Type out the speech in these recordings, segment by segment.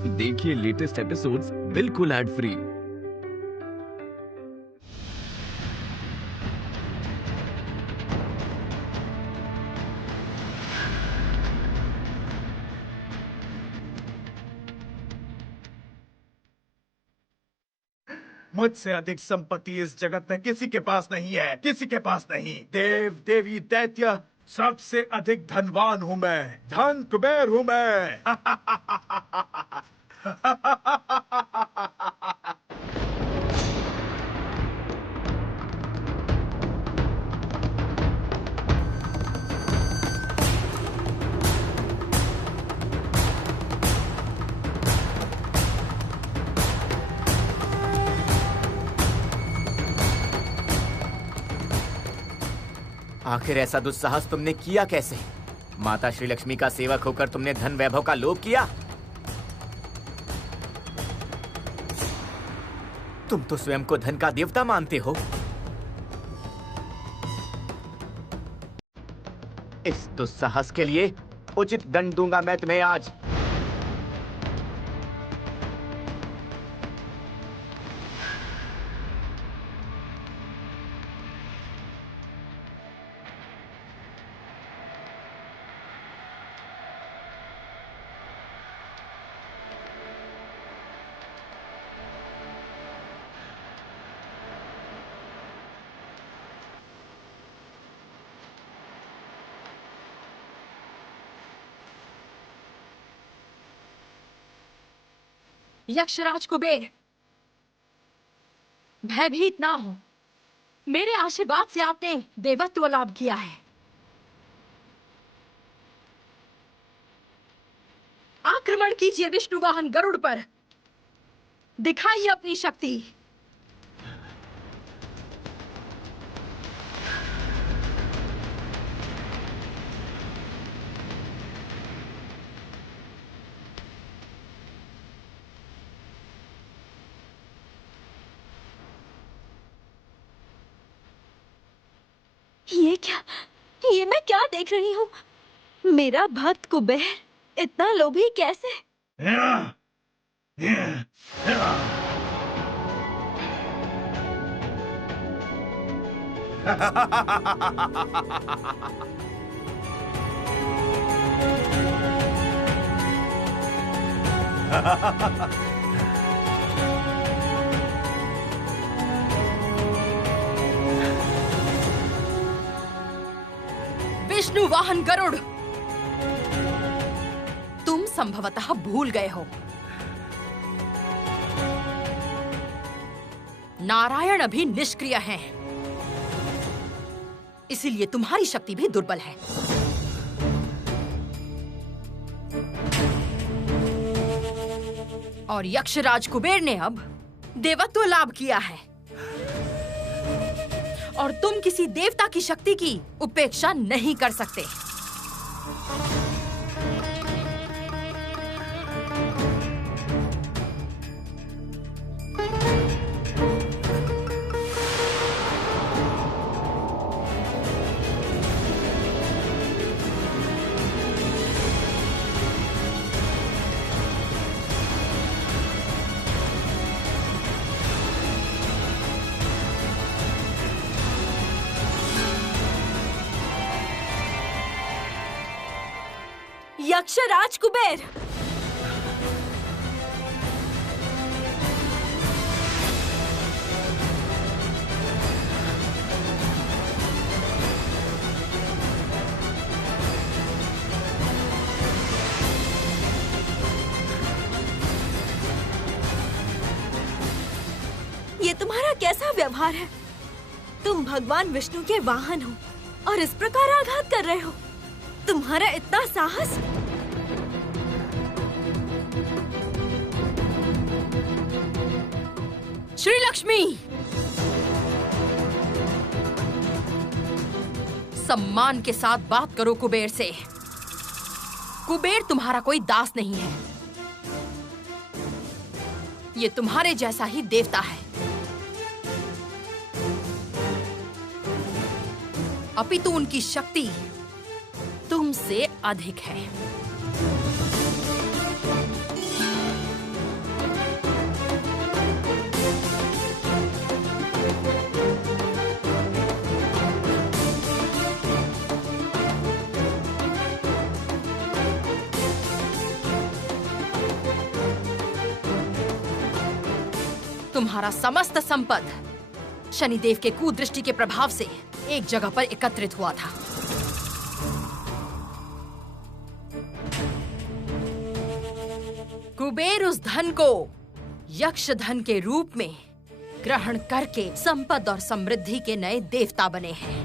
देखिए latest episodes बिल्कुल ad free. मुझसे अधिक संपत्ति इस जगत में किसी के पास नहीं है, किसी के पास नहीं। देव देवी दैत्य सबसे अधिक धनवान हूं मैं, धन कुबेर हूं मैं। आखिर ऐसा दुस्साहस तुमने किया कैसे? माता श्री लक्ष्मी का सेवक होकर तुमने धन वैभव का लोभ किया? तुम तो स्वयं को धन का देवता मानते हो। इस दुस्साहस के लिए उचित दंड दूंगा मैं तुम्हें आज। यक्षराज कुबेर, भयभीत ना हो। मेरे आशीर्वाद से आपने देवत्व लाभ किया है। आक्रमण कीजिए विष्णु वाहन गरुड़ पर, दिखाइए अपनी शक्ति। ये मैं क्या देख रही हूँ? मेरा भक्त कुबेर इतना लोभी कैसे? विष्णु वाहन गरुड़, तुम संभवतः भूल गए हो, नारायण अभी निष्क्रिय हैं, इसीलिए तुम्हारी शक्ति भी दुर्बल है। और यक्षराज कुबेर ने अब देवत्व लाभ किया है, और तुम किसी देवता की शक्ति की उपेक्षा नहीं कर सकते। यक्षराज कुबेर, ये तुम्हारा कैसा व्यवहार है? तुम भगवान विष्णु के वाहन हो और इस प्रकार आघात कर रहे हो। तुम्हारा इतना साहस! श्री लक्ष्मी, सम्मान के साथ बात करो कुबेर से। कुबेर तुम्हारा कोई दास नहीं है, ये तुम्हारे जैसा ही देवता है, अपितु उनकी शक्ति तुमसे अधिक है। तुम्हारा समस्त संपद शनिदेव के कुदृष्टि के प्रभाव से एक जगह पर एकत्रित हुआ था। कुबेर उस धन को यक्ष धन के रूप में ग्रहण करके संपद और समृद्धि के नए देवता बने हैं।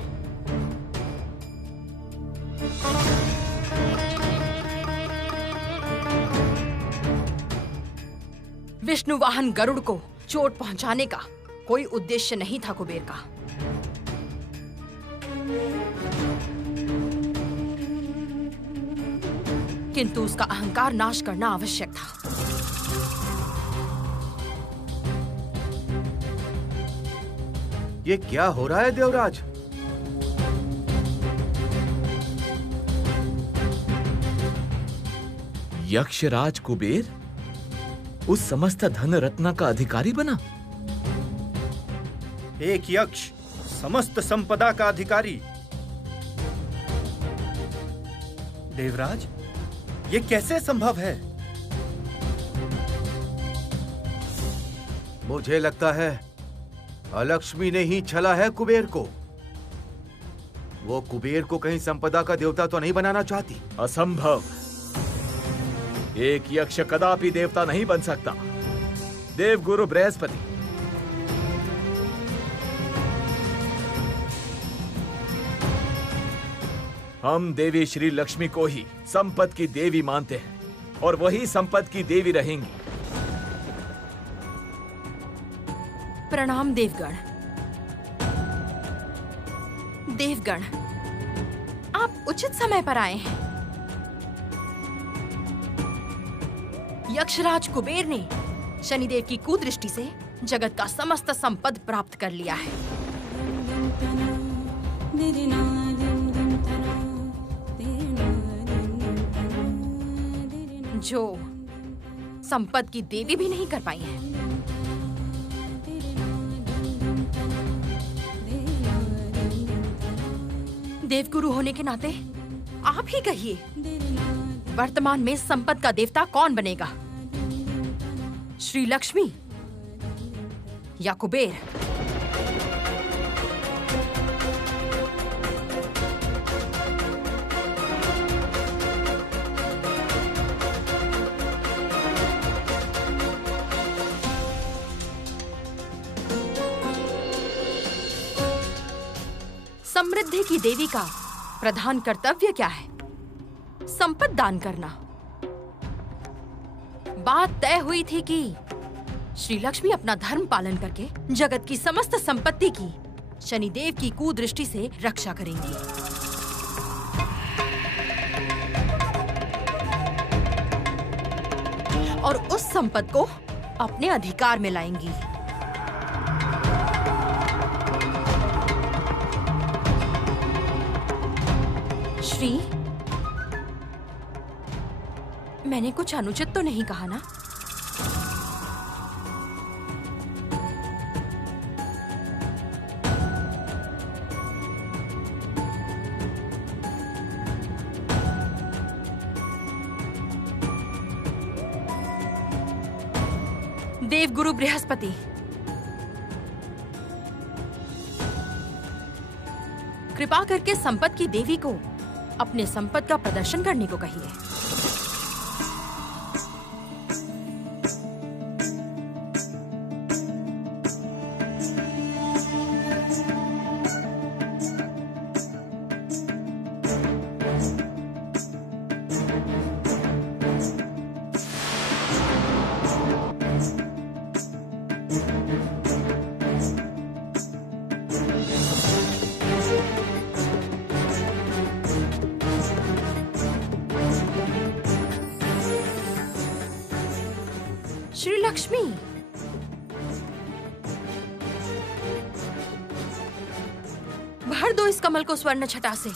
विष्णु वाहन गरुड़ को चोट पहुंचाने का कोई उद्देश्य नहीं था कुबेर का। किंतु उसका अहंकार नाश करना आवश्यक था। ये क्या हो रहा है देवराज? यक्षराज कुबेर उस समस्त धन रत्न का अधिकारी बना। एक यक्ष समस्त संपदा का अधिकारी। देवराज, ये कैसे संभव है? मुझे लगता है अलक्ष्मी ने ही छला है कुबेर को। वो कुबेर को कहीं संपदा का देवता तो नहीं बनाना चाहती। असंभव। एक यक्ष कदापि देवता नहीं बन सकता। देवगुरु बृहस्पति। हम देवी श्री लक्ष्मी को ही संपद की देवी मानते हैं और वही संपद की देवी रहेंगी। प्रणाम देवगण। देवगण, आप उचित समय पर आए हैं। यक्षराज कुबेर ने शनिदेव की कुदृष्टि से जगत का समस्त संपद प्राप्त कर लिया है। जो संपद की देवी भी नहीं कर पाई है। देवगुरु होने के नाते आप ही कहिए, वर्तमान में संपद का देवता कौन बनेगा? श्री लक्ष्मी या कुबेर? समृद्धि की देवी का प्रधान कर्तव्य क्या है? संपद दान करना। बात तय हुई थी कि श्री लक्ष्मी अपना धर्म पालन करके जगत की समस्त संपत्ति की शनिदेव की कुदृष्टि से रक्षा करेंगी। और उस संपद को अपने अधिकार में लाएंगी। श्री, मैंने कुछ अनुचित तो नहीं कहा ना? देवगुरु बृहस्पति, कृपा करके संपद की देवी को अपने संपद का प्रदर्शन करने को कहिए। श्री लक्ष्मी, भर दो इस कमल को स्वर्ण छटा से।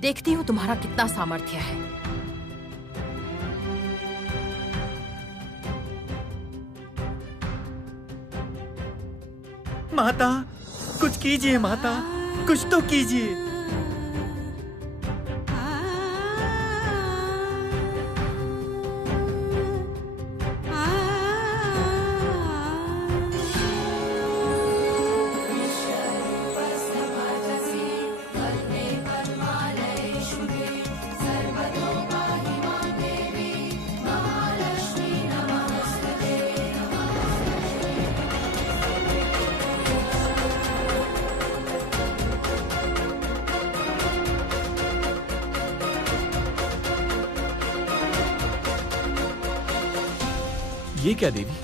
देखती हूँ तुम्हारा कितना सामर्थ्य है। माता, कुछ कीजिए माता, कुछ तो कीजिए। ये क्या देवी,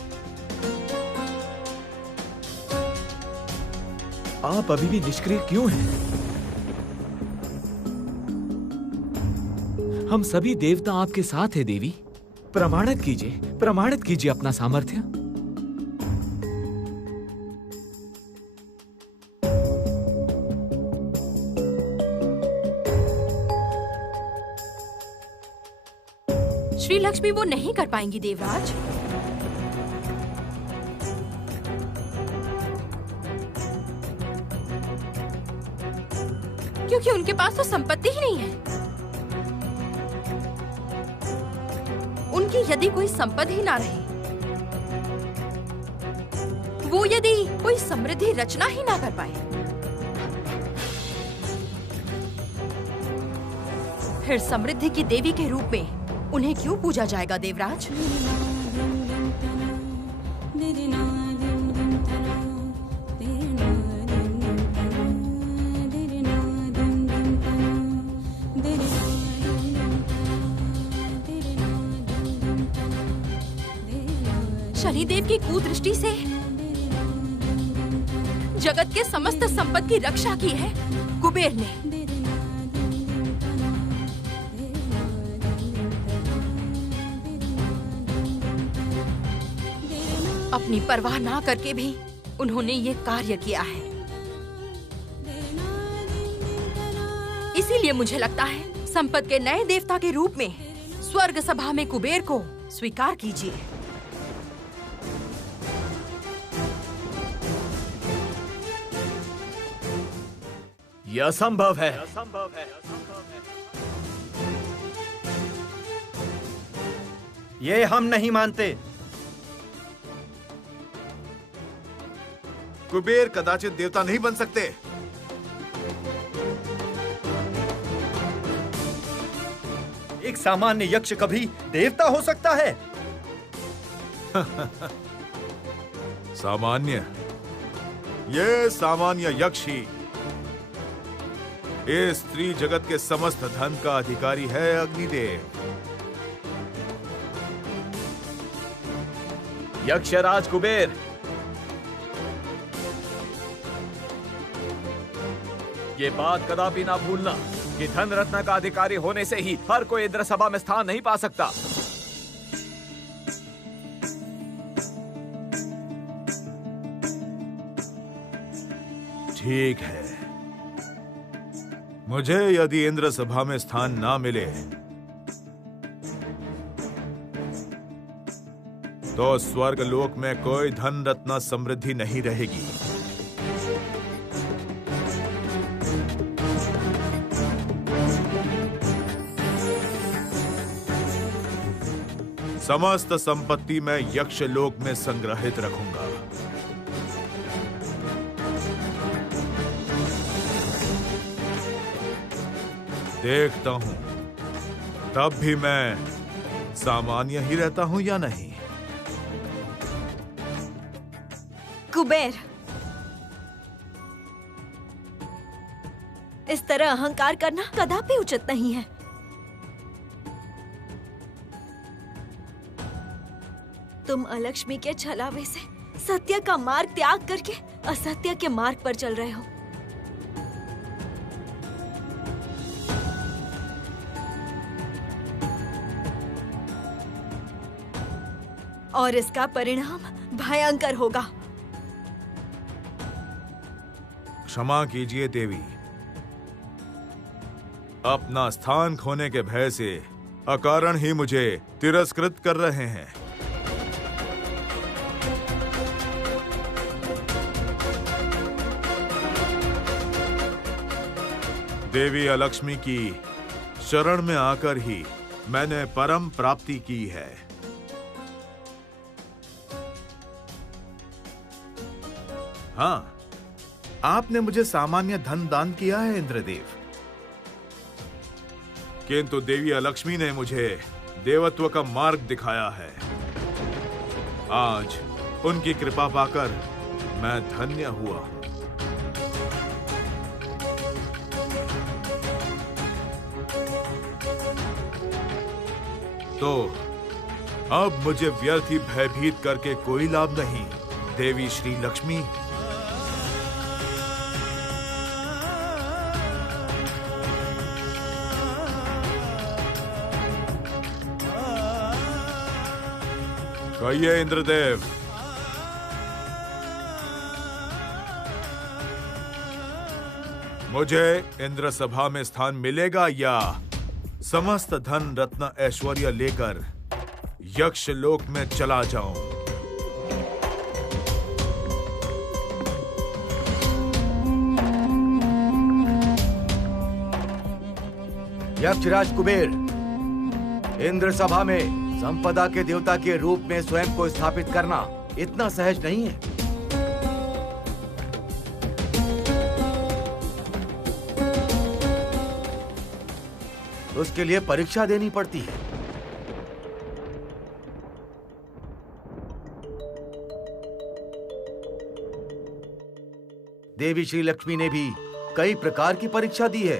आप अभी भी निष्क्रिय क्यों हैं? हम सभी देवता आपके साथ हैं देवी। प्रमाणित कीजिए अपना सामर्थ्य। श्री लक्ष्मी वो नहीं कर पाएंगी देवराज। क्योंकि उनके पास तो संपत्ति ही नहीं है। उनकी यदि कोई संपत्ति ही ना रहे, वो यदि कोई समृद्धि रचना ही ना कर पाए, फिर समृद्धि की देवी के रूप में उन्हें क्यों पूजा जाएगा देवराज? शनिदेव की कुदृष्टि से जगत के समस्त संपत्ति की रक्षा की है कुबेर ने। अपनी परवाह ना करके भी उन्होंने ये कार्य किया है। इसीलिए मुझे लगता है संपत्ति के नए देवता के रूप में स्वर्ग सभा में कुबेर को स्वीकार कीजिए। यह असंभव है। ये हम नहीं मानते। कुबेर कदाचित देवता नहीं बन सकते। एक सामान्य यक्ष कभी देवता हो सकता है? सामान्य? ये सामान्य यक्ष ही इस स्त्री जगत के समस्त धन का अधिकारी है अग्निदेव। यक्षराज कुबेर, ये बात कदापि ना भूलना कि धन रत्न का अधिकारी होने से ही हर कोई इंद्र सभा में स्थान नहीं पा सकता। ठीक है, मुझे यदि इंद्र सभा में स्थान ना मिले तो स्वर्ग लोक में कोई धन रत्न समृद्धि नहीं रहेगी। समस्त संपत्ति मैं यक्ष लोक में संग्रहित रखूंगा। देखता हूं तब भी मैं सामान्य ही रहता हूं या नहीं। कुबेर, इस तरह अहंकार करना कदापि उचित नहीं है। तुम अलक्ष्मी के छलावे से सत्य का मार्ग त्याग करके असत्य के मार्ग पर चल रहे हो। और इसका परिणाम भयंकर होगा। क्षमा कीजिए देवी, अपना स्थान खोने के भय से अकारण ही मुझे तिरस्कृत कर रहे हैं। देवी अलक्ष्मी की शरण में आकर ही मैंने परम प्राप्ति की है। हाँ, आपने मुझे सामान्य धन दान किया है इंद्रदेव, किंतु देवी अलक्ष्मी ने मुझे देवत्व का मार्ग दिखाया है। आज उनकी कृपा पाकर मैं धन्य हुआ हूं। तो अब मुझे व्यर्थ ही भयभीत करके कोई लाभ नहीं। देवी श्री लक्ष्मी, कहिए इंद्रदेव। मुझे इंद्र सभा में स्थान मिलेगा या समस्त धन रत्न ऐश्वर्य लेकर यक्ष लोक में चला जाऊं? यक्षराज कुबेर, इंद्र सभा में संपदा के देवता के रूप में स्वयं को स्थापित करना इतना सहज नहीं है। उसके लिए परीक्षा देनी पड़ती है। देवी श्री लक्ष्मी ने भी कई प्रकार की परीक्षा दी है।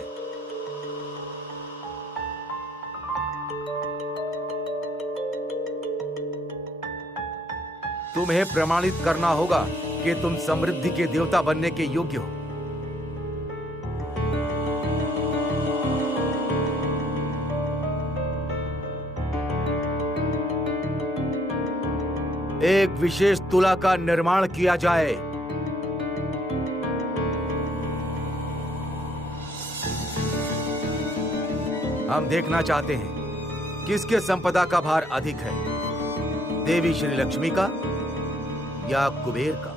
तुम्हें प्रमाणित करना होगा कि तुम समृद्धि के देवता बनने के योग्य हो। एक विशेष तुला का निर्माण किया जाए। हम देखना चाहते हैं किसके संपदा का भार अधिक है, देवी श्री लक्ष्मी का या कुबेर का।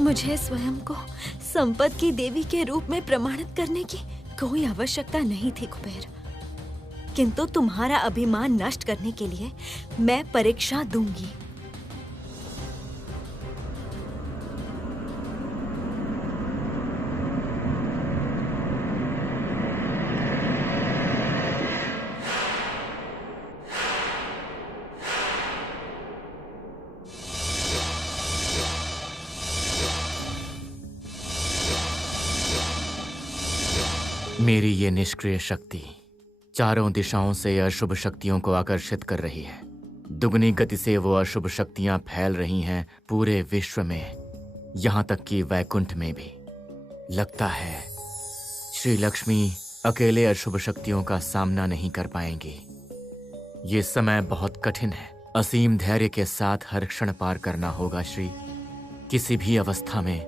मुझे स्वयं को संपद की देवी के रूप में प्रमाणित करने की कोई आवश्यकता नहीं थी कुबेर, किंतु तुम्हारा अभिमान नष्ट करने के लिए मैं परीक्षा दूंगी। मेरी ये निष्क्रिय शक्ति चारों दिशाओं से अशुभ शक्तियों को आकर्षित कर रही है। दुगनी गति से वो अशुभ शक्तियां फैल रही हैं पूरे विश्व में, यहां तक कि वैकुंठ में भी। लगता है श्री लक्ष्मी अकेले अशुभ शक्तियों का सामना नहीं कर पाएंगी। ये समय बहुत कठिन है। असीम धैर्य के साथ हर क्षण पार करना होगा श्री। किसी भी अवस्था में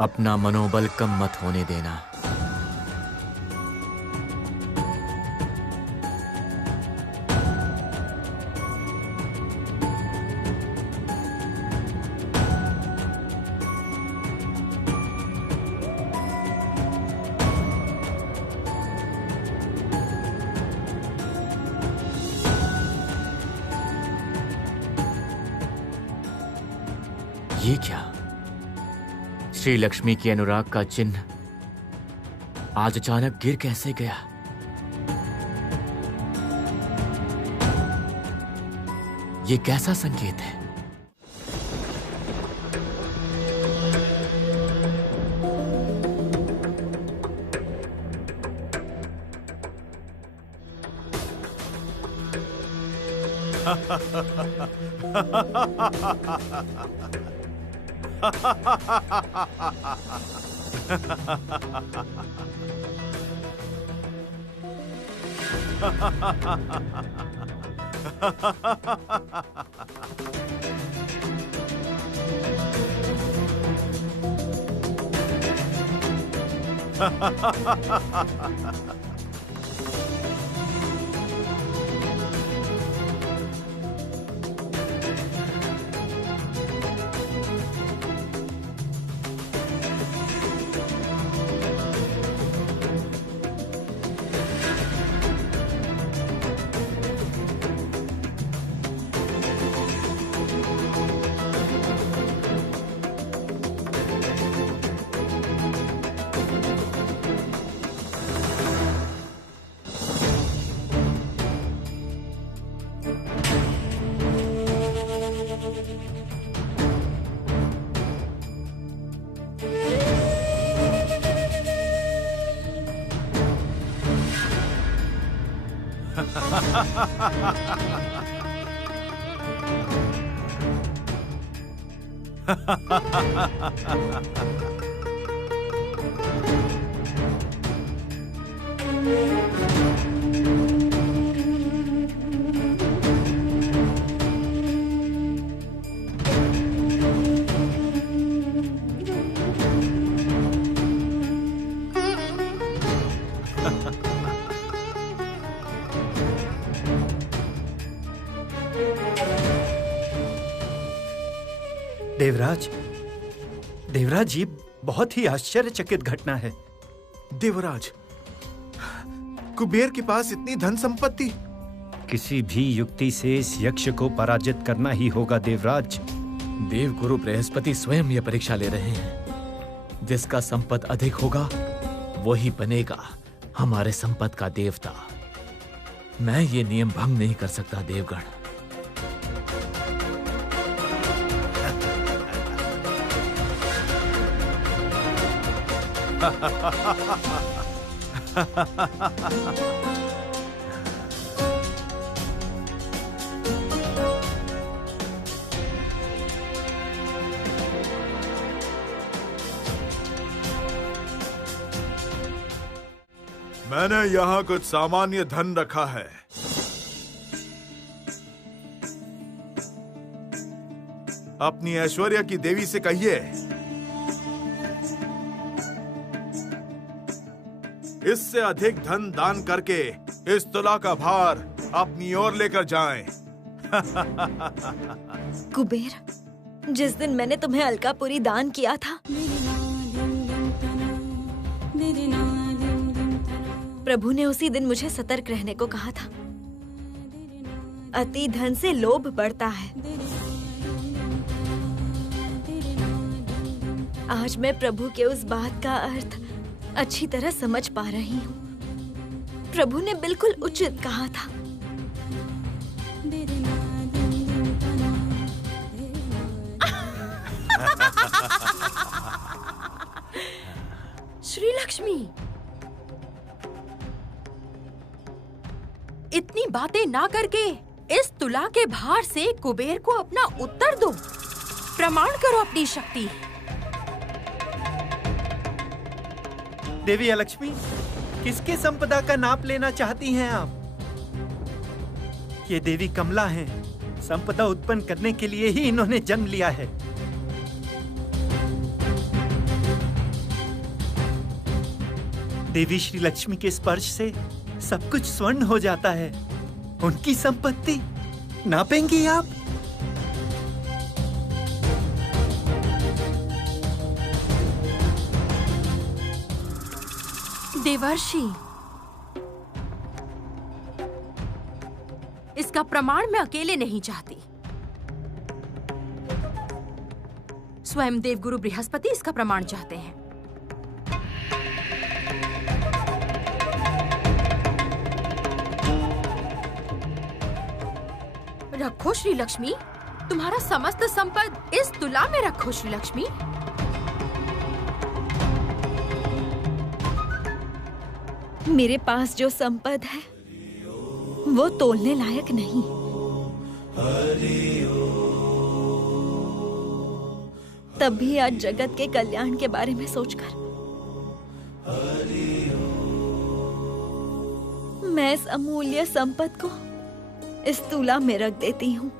अपना मनोबल कम मत होने देना। ये क्या? श्री लक्ष्मी के अनुराग का चिन्ह आज अचानक गिर कैसे गया? ये कैसा संकेत है? देवराज, देवराज, ये बहुत ही आश्चर्यचकित घटना है। देवराज, कुबेर के पास इतनी धन संपत्ति? किसी भी युक्ति से इस यक्ष को पराजित करना ही होगा देवराज। देवगुरु बृहस्पति स्वयं यह परीक्षा ले रहे हैं। जिसका संपद अधिक होगा वही बनेगा हमारे संपद का देवता। मैं ये नियम भंग नहीं कर सकता देवगण। मैंने यहाँ कुछ सामान्य धन रखा है। अपनी ऐश्वर्य की देवी से कहिए इससे अधिक धन दान करके इस तुला का भार अपनी ओर लेकर जाएं। कुबेर, जिस दिन मैंने तुम्हें अलकापुरी दान किया था, प्रभु ने उसी दिन मुझे सतर्क रहने को कहा था। अति धन से लोभ बढ़ता है। आज मैं प्रभु के उस बात का अर्थ अच्छी तरह समझ पा रही हूँ। प्रभु ने बिल्कुल उचित कहा था। श्री लक्ष्मी, इतनी बातें ना करके इस तुला के भार से कुबेर को अपना उत्तर दो। प्रमाण करो अपनी शक्ति। देवी लक्ष्मी, किसके संपदा का नाप लेना चाहती हैं आप? ये देवी कमला हैं। संपदा उत्पन्न करने के लिए ही इन्होंने जन्म लिया है। देवी श्री लक्ष्मी के स्पर्श से सब कुछ स्वर्ण हो जाता है। उनकी संपत्ति नापेंगी आप? देवर्षि, इसका प्रमाण मैं अकेले नहीं चाहती। स्वयं देवगुरु बृहस्पति इसका प्रमाण चाहते हैं। रखो श्री लक्ष्मी, तुम्हारा समस्त संपद इस तुला में रखो श्री लक्ष्मी। मेरे पास जो संपद है वो तोलने लायक नहीं। तब भी आज जगत के कल्याण के बारे में सोचकर मैं इस अमूल्य संपद को इस तुला में रख देती हूँ।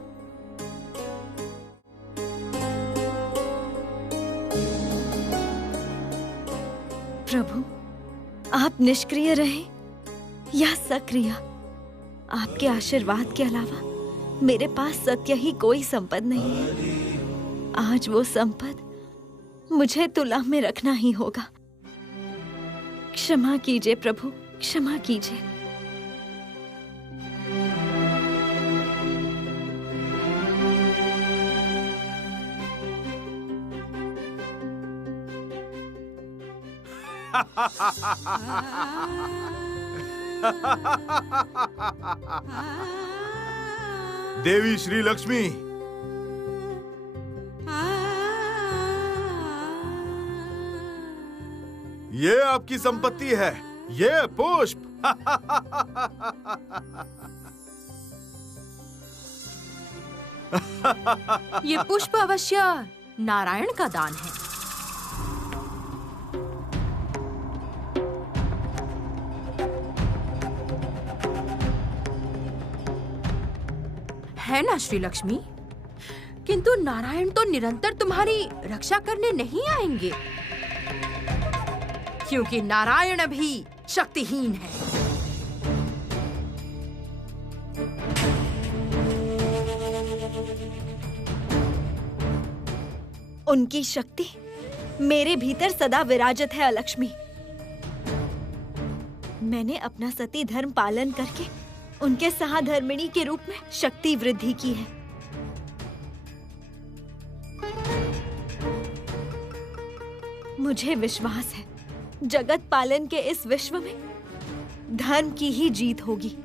प्रभु, आप निष्क्रिय रहे या सक्रिय, आपके आशीर्वाद के अलावा मेरे पास सत्य ही कोई संपद नहीं है। आज वो संपद मुझे तुला में रखना ही होगा। क्षमा कीजिए प्रभु, क्षमा कीजिए। देवी श्री लक्ष्मी, ये आपकी संपत्ति है, ये पुष्प। ये पुष्प अवश्य नारायण का दान है ना श्री लक्ष्मी? किंतु नारायण तो निरंतर तुम्हारी रक्षा करने नहीं आएंगे, क्योंकि नारायण भी शक्तिहीन है। उनकी शक्ति मेरे भीतर सदा विराजित है अलक्ष्मी। मैंने अपना सती धर्म पालन करके उनके सहधर्मिणी के रूप में शक्ति वृद्धि की है। मुझे विश्वास है जगत पालन के इस विश्व में धर्म की ही जीत होगी।